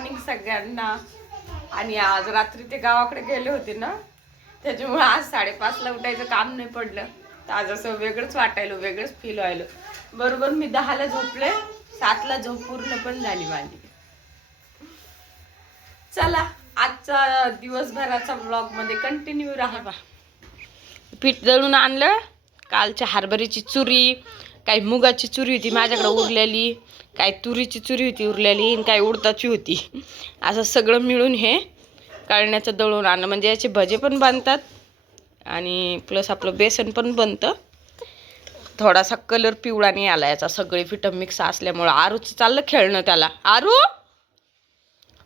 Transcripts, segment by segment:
Morning सगळ्यांना. आणि आज रात्री ते गावाकडे गेले होते ना, त्याच्यामुळे आज 5:30ला उठायचं काम नाही पडलं. तर आज असं वेगळंच वाटायला, वेगळंच फील व्हायला. बरोबर मी 10ला झोपले, 7ला झोप पूर्ण पण झाली माझी. चला आजचा दिवसभराचा ब्लॉग मध्ये कंटिन्यू राहा. पीठ दळून आणलं, कालच्या हरभऱ्याची चुरी, काही मुगाची चुरी होती माझ्याकडे उरलेली, काही तुरीची चुरी होती उरलेली, आणि काही उडदाची होती. असं सगळं मिळून हे कळण्याचं दळून आणलं. म्हणजे याचे भजे पण बनतात आणि प्लस आपलं बेसन पण बनतं. थोडासा कलर पिवळा नाही आला याचा, सगळे पिठं मिक्स असल्यामुळं. आरूचं चाललं खेळणं त्याला.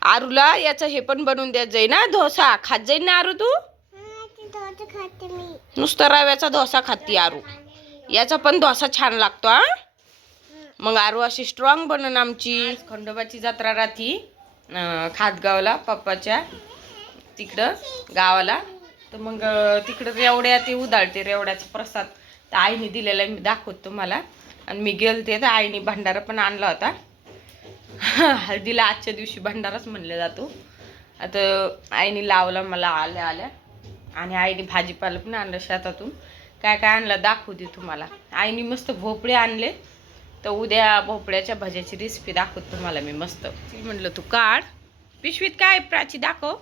आरूला याचं हे पण बनवून द्यायचं जाई ना, डोसा खात जाईन ना आरू तू. नुसतं रव्याचा डोसा खाती आरू, याचा पण डोसा छान लागतो. हा मग आरू अशी स्ट्रॉंग बनन आमची. खंडोबाची जत्रा राहती खातगावला, पप्पाच्या तिकडं गावाला. तर मग तिकडं रेवड्या ते उधाळते, रेवड्याचा प्रसाद तर आईने दिलेला मी दाखवतो तुम्हाला. आणि मी गेलते तर आईने भंडारा पण आणला होता. हळदीला आजच्या दिवशी भंडाराच म्हणले जातो. आता आईने लावला मला आल्या आल्या. आणि आईने भाजीपाला पण आणलं शेतातून. काय काय आणलं दाखवते तुम्हाला. आईने मस्त भोपळे आणले, तर उद्या भोपळ्याच्या भाज्याची रेसिपी दाखवतो तुम्हाला मी मस्त. म्हटलं तू काढ पिशवीत. काय प्राची दाखव.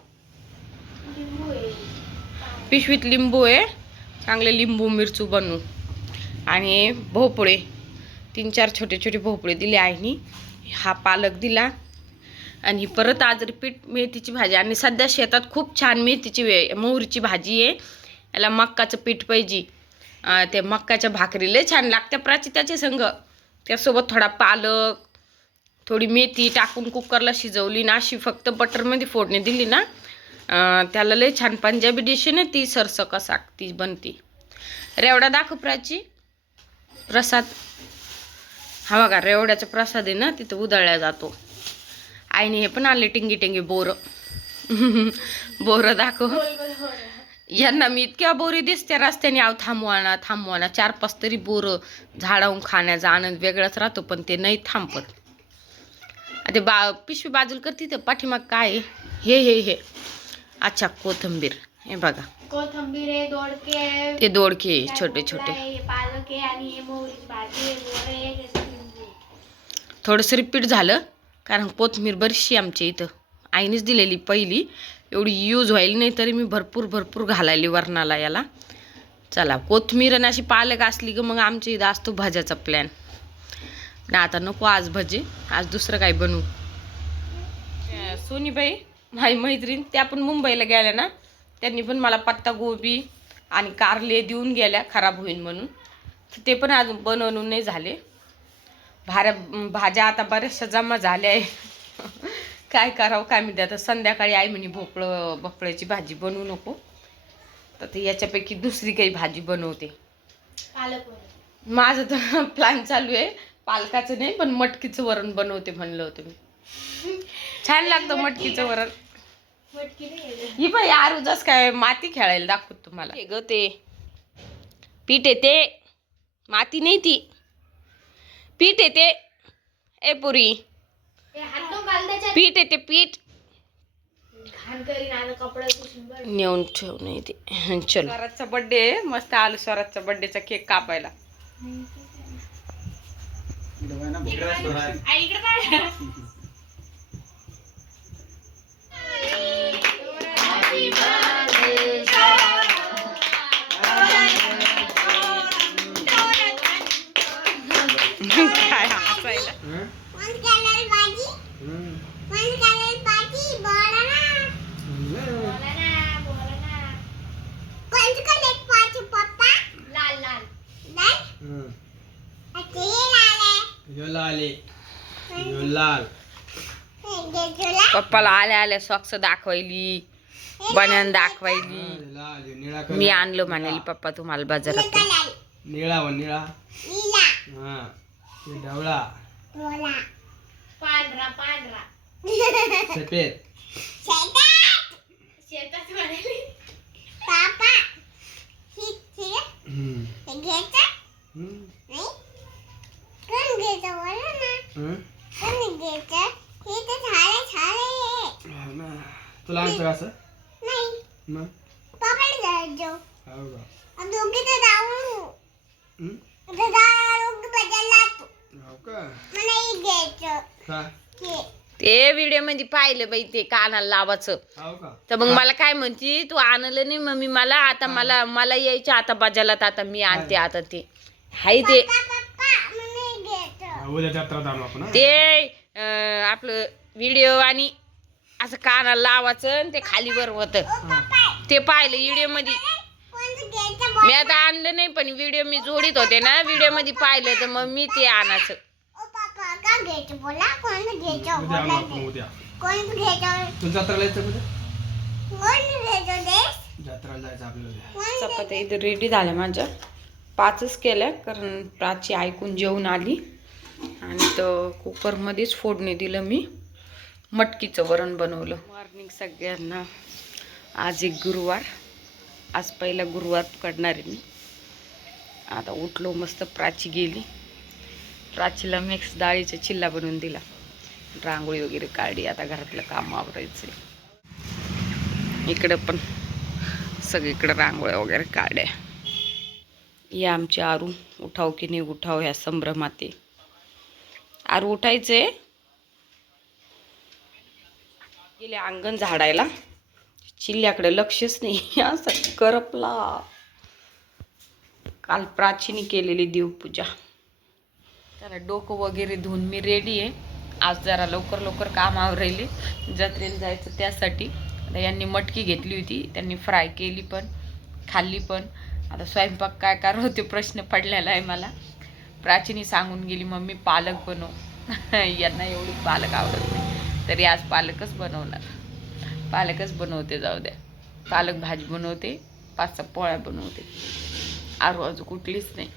पिशवीत लिंबू आहे, चांगले लिंबू मिरचू बनवू. आणि भोपळे 3-4 छोटे छोटे भोपळे दिले आईने. हा पालक दिला. आणि परत आज रिपीट मेथीची भाजी. आणि सध्या शेतात खूप छान मेथीची मोहरीची भाजी आहे. याला मक्काचं पीठ पाहिजे. ते मक्काच्या भाकरी लय छान लागत्या प्राची त्याचे संग. त्यासोबत थोडा पालक, थोडी मेथी टाकून कुकरला शिजवली ना, अशी फक्त बटरमध्ये फोडणी दिली ना, त्याला लय छान. पंजाबी डिश आहे ना ती, सरसकसा ती बनती. रेवडा दाखव प्राची. प्रसाद हा बघा, रेवड्याचा प्रसाद आहे ना, तिथं उधळला जातो. आईने हे पण आणले टिंगी टिंगी बोर. बोर दाखव. यांना मी इतक्या बोरी दिसते रस्त्याने. आव थांबवाना थांबवाना. 4-5 तरी बोर झाडावून खाण्याचा आनंद वेगळाच राहतो, पण ते नाही थांबत. ते पिशवी बाजूला करते. तर पाठीमाग काय हे हे हे अच्छा कोथिंबीर. हे बघा कोथिंबीर आहे, दोडके आहे, ते दोडके छोटे छोटे. पालक आहे आणि हे मोहरीची भाजी आहे, बोरं आहे. थोडंसं रिपीट झालं कारण कोथिंबीर बरीचशी आमच्या इथं आईनेच दिलेली पहिली. एवढी यूज व्हायला नाही, तरी मी भरपूर भरपूर घालायली वरणाला याला. चला कोथिंबीर आणि अशी पालक असली की मग आमच्या इथं असतो भाज्याचा प्लॅन. ना आता नको आज भजे, आज दुसरं काही बनवू. सोनीबाई माझी मैत्रीण, त्या पण मुंबईला गेल्या ना, त्यांनी पण मला पत्ता गोबी आणि कारले देऊन गेल्या खराब होईल म्हणून. ते पण अजून बनवून नाही झाले. भाज्या आता बऱ्याचशा जमा झाल्या आहे. काय करावं काय म्हणते. आता संध्याकाळी आई म्हणे भोपळ्याची भाजी बनवू नको, तर ते याच्यापैकी दुसरी काही भाजी बनवते. माझं तर प्लॅन चालू आहे पालकाचं नाही, पण मटकीचं वरण बनवते म्हणलं होतं मी. छान लागतं मटकीचं वरण. ही बाई आरूजाच काय माती खेळायला दाखवत तुम्हाला. हे ग ते पीठ येते, माती नाही ती, पीठ येते. ए पुरी पीठ येते, पीठ नेऊन ठेव नाही ते. चल स्वराजचा बर्थडे आहे, मस्त आलू स्वराजचा बर्थडेचा केक कापायला. काय हसायला. पप्पाला आल्या आल्या सॉक्स दाखवायली, बन्यान दाखवायली. मी आणलं म्हणाली पप्पा तुम्हाला बाजारात. निळा व निळा हा ढवळा पांढरा पांढरा सफेद शेतात म्हणाली पापा घ्यायचं नाही कोण घ्यायचं बोला ना. कोण घ्यायचं हे तर झालं झालं. तुला आमचं असं नाही मग पापाला जायचं हो का दोघीचं जाऊ हं? बदलला तू हो का मला एक घ्यायचं का हे ते व्हिडिओ मध्ये पाहिलं बाई ते कानाला लावायचं. हो का तर मग मला काय म्हणती तू आणलं नाही मम्मी मला आता मला यायचं आता बाजारात आता मी आणते आता ते हाय ते पप्पा मला एक घ्यायचं उद्या जत्रा जाणू आपण हं? ते आपलं व्हिडिओ आणि असं कानाला लावायचं आणि ते खालीवर होतं ते पाहिलं व्हिडिओ मध्ये. कोणतं घ्यायचं मी आता आणलं नाही पण व्हिडिओ मी जोडीत होते ना व्हिडिओ मध्ये पाहिलं तर मग मी ते आणायचं. ओ पप्पा का घ्यायचं बोला कोणतं घ्यायचं उद्या आणू आपण बोला उद्या कोणतं घ्यायचं तू जत्राला यायचं उद्या कोणतं घ्यायचं देश जत्राला जायचं आपल्याला उद्या चपात्या इथे रेडी झाल्या माझ्या 5च केल्या कारण प्राची ऐकून जेवून आली आणि तर कुकरमध्येच फोडणी दिलं मी. मटकीचं वरण बनवलं. मॉर्निंग सगळ्यांना. आज एक गुरुवार. आज पहिला गुरुवार पकडणार आहे मी. आता उठलो मस्त प्राची गेली. प्राचीला मिक्स डाळीचा चिल्ला बनवून दिला. रांगोळी वगैरे काढली. आता घरातलं काम आवरायचं. इकडं पण सगळीकडं रांगोळ्या वगैरे काढल्या. या आमची आरू उठाव की नाही उठाव ह्या संभ्रमाते. आरू उठायचंय. गेले अंगण झाडायला. चिल्ल्याकडे लक्षच नाही असं करपला. काल प्राचीने केलेली देवपूजा. त्याला डोकं वगैरे धुवून मी रेडी आहे. आज जरा लवकर काम आवरायले जत्रेला जायचं त्यासाठी. आता यांनी मटकी घेतली होती त्यांनी फ्राय केली पण खाल्ली पण. आता स्वयंपाक काय करावं ते प्रश्न पडलेला आहे मला. प्राचीने सांगून गेली मम्मी पालक बनव. यांना एवढी पालक आवडत नाही तरी आज पालकच बनवणार. पालकच बनवते जाऊ द्या. पालक भाजी बनवते 5-6 पोळ्या बनवते. आरू अजून कुठलीच नाही.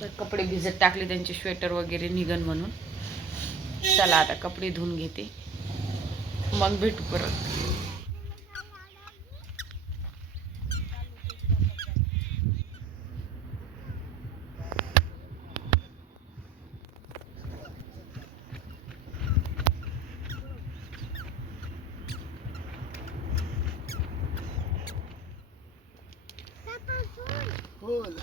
तर कपडे भिजत टाकले त्यांचे स्वेटर वगैरे निघन म्हणून. चला आता कपडे धुवून घेते मग भेटू परत. बोल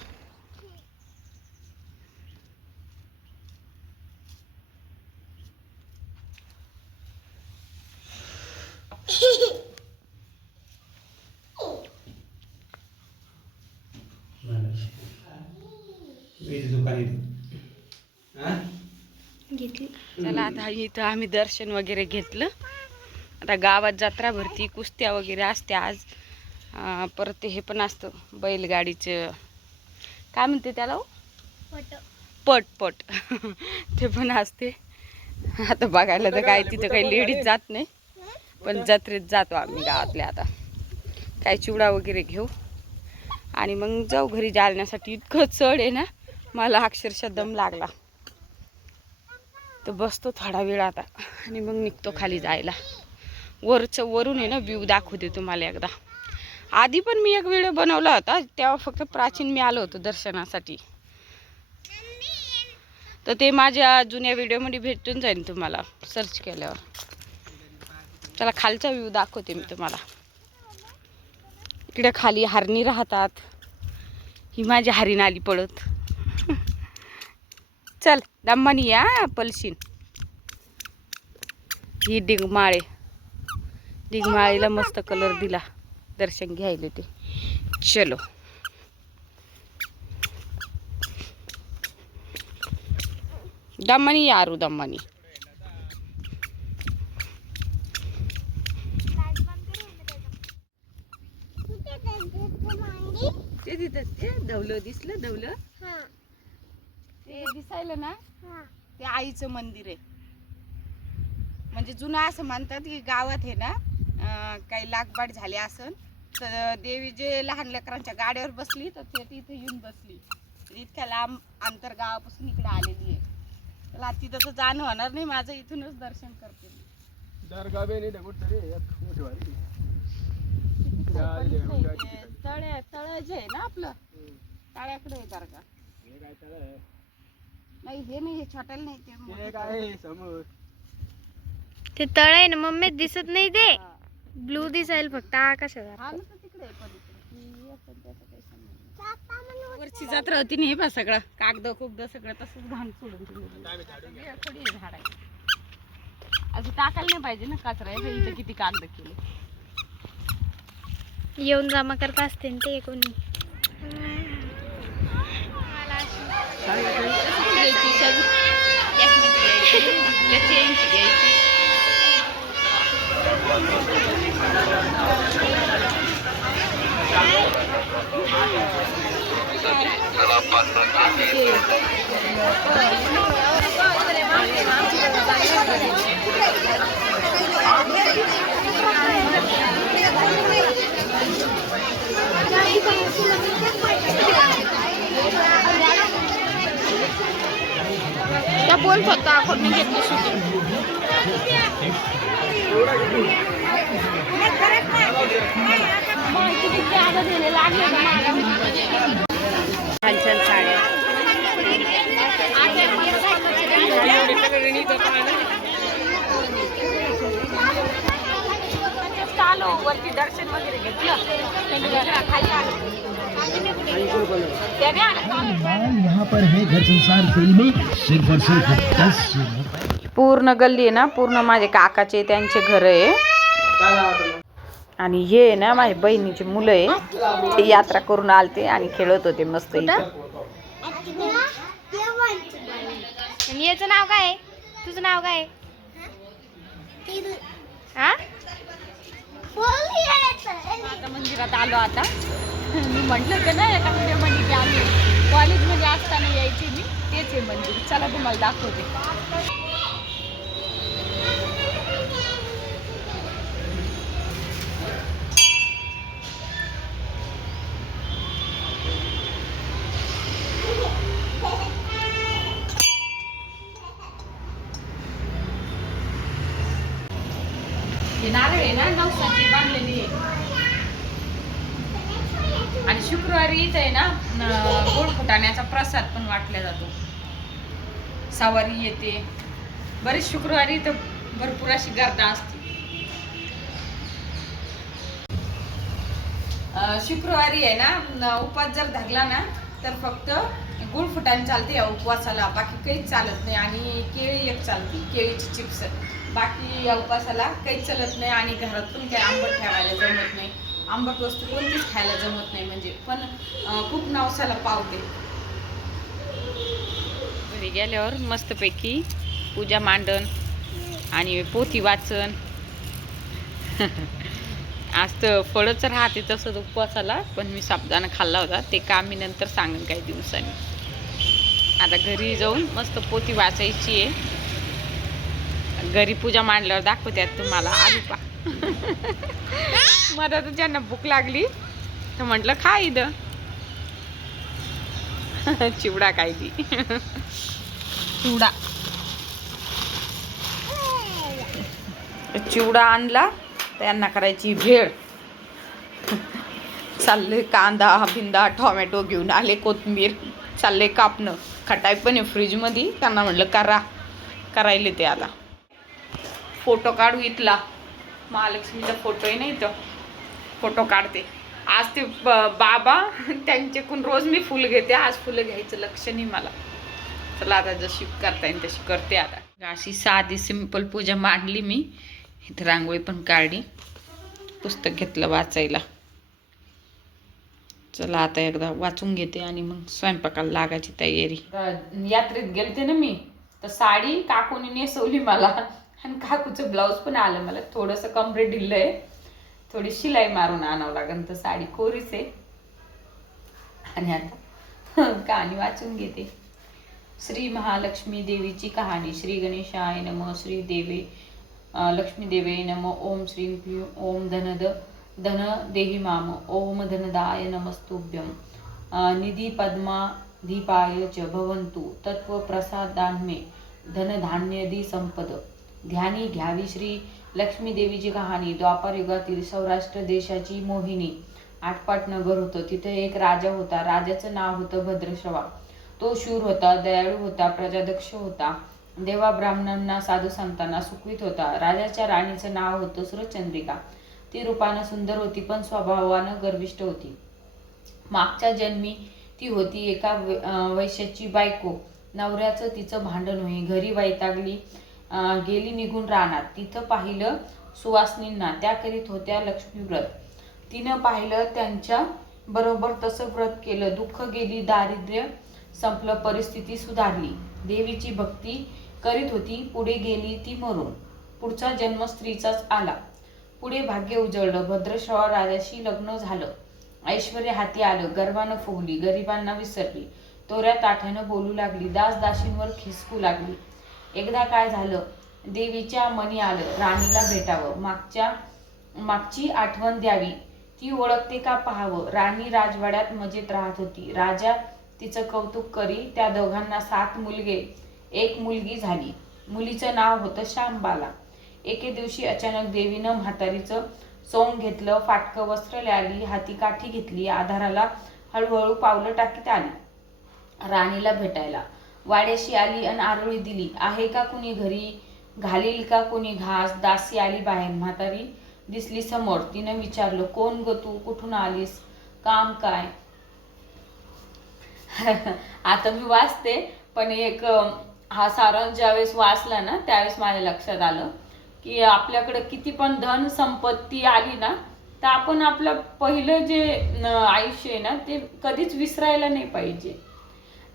चला आता इथं आम्ही दर्शन वगैरे घेतलं. आता गावात जत्रा भरती कुस्त्या वगैरे असते आज. परत ते हे पण असतं बैलगाडीचं काय म्हणते त्याला हो? पट ते पण असते. आता बघायला तर काय तिथं काही लेडीज जात नाही पण जत्रेत जातो आम्ही गावातल्या. आता काय चिवडा वगैरे घेऊ आणि मग जाऊ घरी जाण्यासाठी. इतकं चढ आहे ना मला अक्षरशः दम लागला. तर बसतो थोडा वेळ आता आणि मग निघतो खाली जायला. वरून आहे ना व्ह्यू दाखवते तुम्हाला एकदा. आधी पण मी एक व्हिडिओ बनवला होता तेव्हा फक्त प्राचीन मी आलो होतो दर्शनासाठी. तर ते माझ्या जुन्या व्हिडिओमध्ये भेटून जाईल तुम्हाला सर्च केल्यावर. चला खालचा व्ह्यू दाखवते मी तुम्हाला. इकडे खाली हरणी राहतात. ही माझी हरीण आली पळत. चल दम्मानी या पलशीन. ही डिगमाळीला मस्त कलर दिला दर्शन घ्यायला ते. चलो दम्मानी यारू दम्मानी. ते तिथं ते धवलं दिसलं धवलं ते दिसायलं ना ते आईचं मंदिर आहे. म्हणजे जुनं असं म्हणतात की गावात आहे ना काही लागबाट झाले असन तर देवी जे लहान लेकरांच्या गाड्यावर बसली तर ते तिथे येऊन बसली. इतक्या लांब अंतर गावापासून इकडे आलेली आहे. त्याला तिथं तर जाणं होणार नाही माझं. इथूनच दर्शन करते मी. तळ जे आहे ना आपलं तळ्याकडे आहे दर्गा. नाही हे नाही हे छोट्याला नाही ते काय समोर ते तळ आहे ना मम्मी दिसत नाही ते. ब्लू दिसायला फक्त आकाशात. वरची जत्रा होती नाही बा सगळं कागद कुगद सगळं तसंच घाण सोडून दिलं. थोडी झाड आहे असं टाकायला नाही पाहिजे ना कचरा इथं किती कागद केले. येऊन जमा करत असते ना ते कोणी. त्या बोल फक्त आपण घेतली शूटिंग. हालचाल साड्या चालू वरती दर्शन वगैरे घेतलं. यहाँ पर है घर संसार फिल्में सिर्फ और सिर्फ 10 रुपए. पूर्ण गल्ली आहे ना पूर्ण माझे काकाचे त्यांचे घर आहे. काय नाव होतं? आणि हे आहे ना माझ्या बहिणीची मुलं आहे ते यात्रा करून आलते आणि खेळत होते मस्त इथं. आणि याचं नाव काय आहे? तुझं नाव काय आहे? हा? आता मंदिरात आलो. आता मी म्हटलं होतं ना एका व्हिडिओमध्ये की आम्ही कॉलेजमध्ये असताना यायची मी तेच आहे मंदिर. चला तुम्हाला दाखवते. हे नारळ आहे ना नवसाची बांधलेली आहे. आणि शुक्रवारी इथं आहे ना गोड फुटाण्याचा प्रसाद पण वाटला जातो. सवारी येते बरेच शुक्रवारी इथं भरपूर अशी गर्दी असते. शुक्रवारी आहे ना उपवास जर धरला ना तर फक्त गुळ फुटाणे चालते या उपवासाला. बाकी काहीच चालत नाही. आणि केळी एक चालते केळीची चिप्स. बाकी या उपवासाला काहीच चालत नाही. आणि घरात पण काही आंबट ठेवायला जमत नाही. आंबट वस्तू कोणतीच खायला जमत नाही म्हणजे. पण खूप नवसाला पावते. घरी गेल्यावर मस्तपैकी पूजा मांडण आणि पोथी वाचन. आज तर फळच राहते तसंच उपवासाला. पण मी साबुदाणा खाल्ला होता ते काम मी नंतर सांगेन काही दिवसांनी. आता घरी जाऊन मस्त पोथी वाचायची आहे. घरी पूजा मांडल्यावर दाखवत्यात तुम्हाला. आधी पा मला तर ज्यांना भूक लागली तर म्हटलं खा इथं. चिवडा काय ती चिवडा आणला त्यांना करायची भेळ. चालले कांदा बिंदा टोमॅटो घेऊन आले कोथिंबीर चालले कापणं. खटाई पण आहे फ्रीजमध्ये. त्यांना म्हटलं करायले ते. आता फोटो काढू इथला महालक्ष्मीचा फोटो आहे ना इथं फोटो काढते. आज ते बाबा त्यांच्याकडून रोज मी फुलं घेते. आज फुलं घ्यायचं लक्ष नाही मला. चला आता जशी करता येईल तशी करते. आता अशी साधी सिंपल पूजा मांडली मी. इथं रांगोळी पण काढली. पुस्तक घेतलं वाचायला. चला आता एकदा वाचून घेते आणि मग स्वयंपाकाला लागायची तयारी. यात्रेत गेलते ना मी तर साडी काकूने नेसवली मला. आणि काकूचं ब्लाऊज पण आलं मला. थोडंसं कमरे ढिल्लं आहे. थोडी शिलाई मारून आणावं लागेल. तर साडी कोरीच आहे. आणि आता कहाणी वाचून घेते. श्री महालक्ष्मी देवीची कहाणी. श्री गणेशाय नमः. श्री देवे लक्ष्मी देवे नमः. ओम श्रीं क्लीं ओम धन देहि माम. ओम धनदाय नमस्तुभ्यं. निधि पद्माधिपाय च भवन्तु तत्व प्रसादान्मे धनधान्यदी संपद. ध्यानी घ्यावी श्री लक्ष्मी देवीची कहाणी. द्वापार युगातील सौराष्ट्र देशाची मोहिनी आटपाट नगर होतं. तिथे एक राजा होता. राजाचं नाव होतं भद्रश्रवा. तो शूर होता, दयाळू होता, प्रजादक्ष होता. देवा ब्राह्मणांना साधू संतांना सुखवीत होता. राजाच्या राणीचं नाव होतं सुरचंद्रिका. ती रूपानं सुंदर होती पण स्वभावानं गर्विष्ठ होती. मागच्या जन्मी ती होती एका वैश्याची बायको. नवऱ्याचं तिचं भांडण होई. घरी वैतागली गेली निघून रानात. तिथं पाहिलं सुवासिनींना, त्या करीत होत्या लक्ष्मीव्रत. तिनं पाहिलं त्यांच्या बरोबर तसं व्रत केलं. दुःख गेली, दारिद्र्य संपलं, परिस्थिती सुधारली. देवीची भक्ती करीत होती. पुढे गेली ती मरून. पुढचा जन्म स्त्रीचाच आला. पुढे भाग्य उजळलं. भद्रश्रवा राजाशी लग्न झालं. ऐश्वर्य हाती आलं. गर्वानं फुगली. गरिबांना विसरली. तोऱ्या ताठ्यानं बोलू लागली. दासदासींवर खिसकू लागली. एकदा काय झालं, देवीच्या मनी आलं राणीला भेटावं, मागची आठवण द्यावी, ती ओळखते का पाहावं. राणी राजवाड्यात मजेत राहत होती. राजा तिचं कौतुक करी. त्या दोघांना 7 मुलगे, 1 मुलगी झाली. मुलीचं नाव होतं श्यामबाला. एके दिवशी अचानक देवीनं म्हातारीचं सोंग घेतलं. फाटकं वस्त्र ल्याली, हाती काठी घेतली. आधाराला हळूहळू पावलं टाकीत आली राणीला भेटायला. वाड्याशी आली अन आरोळी दिली. आहे का कुणी घरी, घालील का कोणी घास. दासी आली बाहेर. म्हातारी दिसली समोर. तिनं विचारलं, कोण ग तू, कुठून आलीस, काम काय. आता मी वाचते पण एक हा सारांश ज्यावेळेस वाचला ना त्यावेळेस माझ्या लक्षात आलं की आपल्याकडे किती पण धन संपत्ती आली ना तर आपण आपलं पहिलं जे आयुष्य आहे ना ते कधीच विसरायला नाही पाहिजे.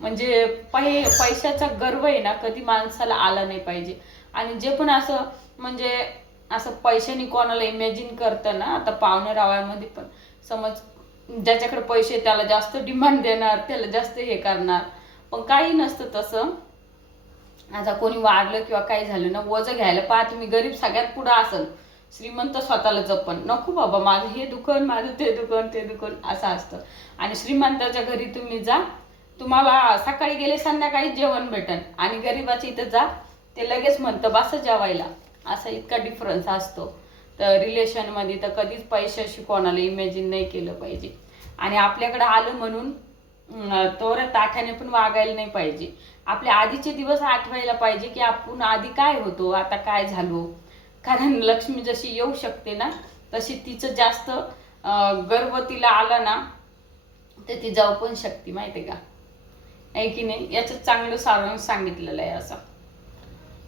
म्हणजे पैशाचा गर्व आहे ना कधी माणसाला आला नाही पाहिजे. आणि जे पण असं म्हणजे असं पैशाने कोणाला इमॅजिन करतं ना, आता पाहुण्या रावळ्यामध्ये पण समज ज्याच्याकडे पैसे त्याला जास्त डिमांड देणार, त्याला जास्त हे करणार, पण काही नसतं तसं. आता कोणी वाढलं किंवा काही झालं ना वजं घ्यायला पहा तुम्ही, गरीब सगळ्यात पुढं असेल, श्रीमंत स्वतःला जपन नको बाबा माझं हे दुकान, माझं ते दुकान असं असतं. आणि श्रीमंताच्या घरी तुम्ही जा, तुम्हाला सकाळी गेले संध्याकाळी जेवण भेटन, आणि गरीबाच्या इथं जा ते लगेच म्हणतं बस जेवायला. असा इतका डिफरन्स असतो. तर रिलेशनमध्ये तर कधीच पैशाशी कोणाला इमॅजिन नाही केलं पाहिजे. आणि आपल्याकडे आलं म्हणून तोऱ्या ताठ्याने पण वागायला नाही पाहिजे. आपले आधीचे दिवस आठवायला पाहिजे की आपण आधी काय होतो, आता काय झालो. कारण लक्ष्मी जशी येऊ शकते ना तशी तिचं जास्त गर्व तिला आला ना तर ती जाऊ पण शकते, माहिती का, आहे की नाही. याचं चांगलं सारांश सांगितलेलं आहे असं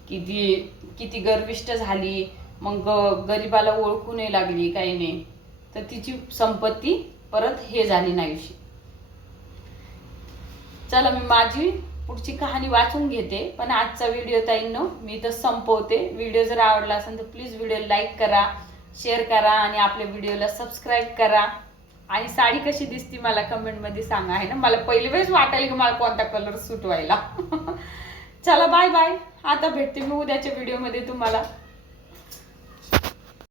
की ती किती गर्विष्ठ झाली, मग गरीबाला ओळखू नाही लागली, काही नाही, तर तिची संपत्ती परत हे झाली नाहीशी. चला मी माझी पुढची कहाणी वाचून घेते, पण आजचा व्हिडिओ ताईंनो मी इथं संपवते. व्हिडिओ जर आवडला असेल तर प्लीज व्हिडिओ लाईक करा, शेअर करा आणि आपल्या व्हिडिओला सबस्क्राईब करा. आणि साडी कशी दिसती मला कमेंटमध्ये सांगा, आहे ना. मला पहिली वेळेस वाटायला की मला कोणता कलर सूट व्हायला. चला बाय बाय. आता भेटते मी उद्याच्या व्हिडिओमध्ये तुम्हाला.